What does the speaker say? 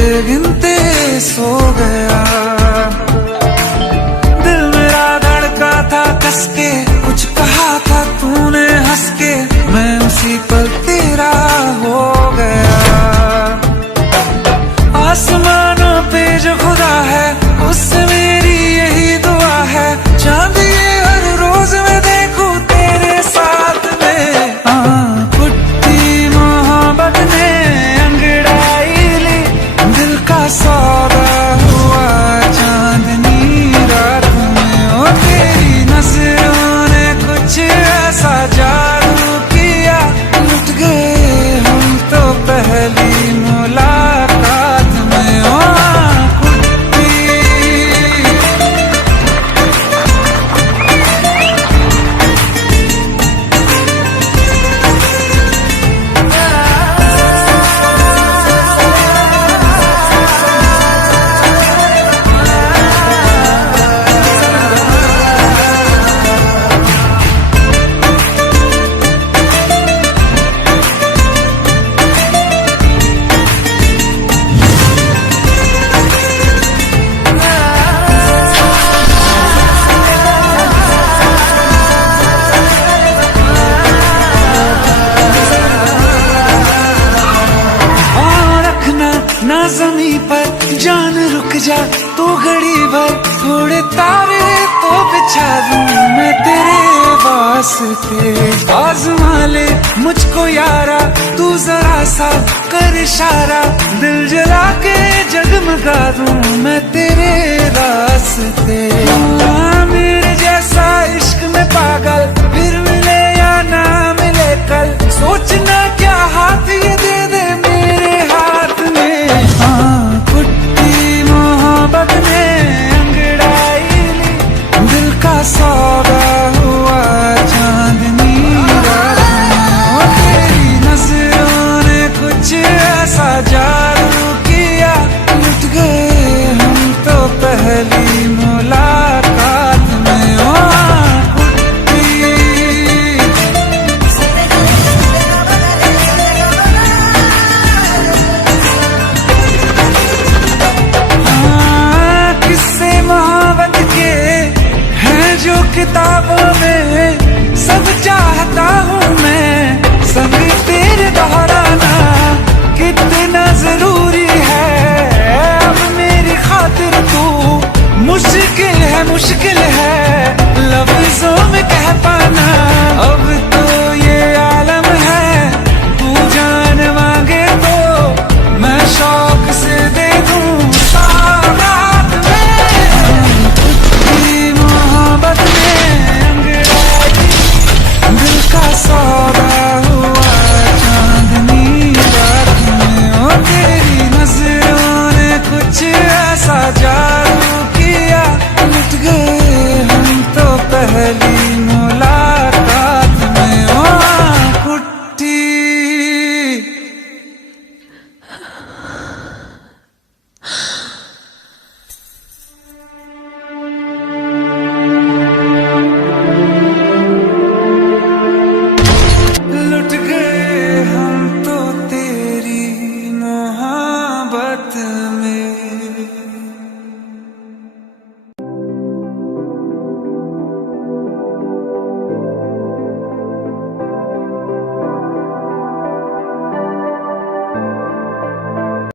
गिनते गिनते सो गया। दिल मेरा धड़का था कस के, कुछ कहा था तूने हंस के, मैं उसी पल तेरा हो गया। आसमानों पे जो खुदा है उससे मेरी यही दुआ है, चांद ये हर रोज मैं देखूं तेरे साथ में। कुट्टी मोहब्बत ने अंगड़ाई ली, दिल का सौदा हुआ चांदनी रात में। ओ तेरी नजरों ने कुछ ऐसा जादू किया, लुट गए हम तो पहली मुलाकात में। ओ ना ज़मीं पर जान रुक जा तू घड़ी भर, थोड़े तारे तो बिछा दूं मैं तेरे वास्ते। आज़मा ले मुझको यारा तू जरा सा कर इशारा, दिल जला के जगमगा दूं मैं तेरे रास्ते।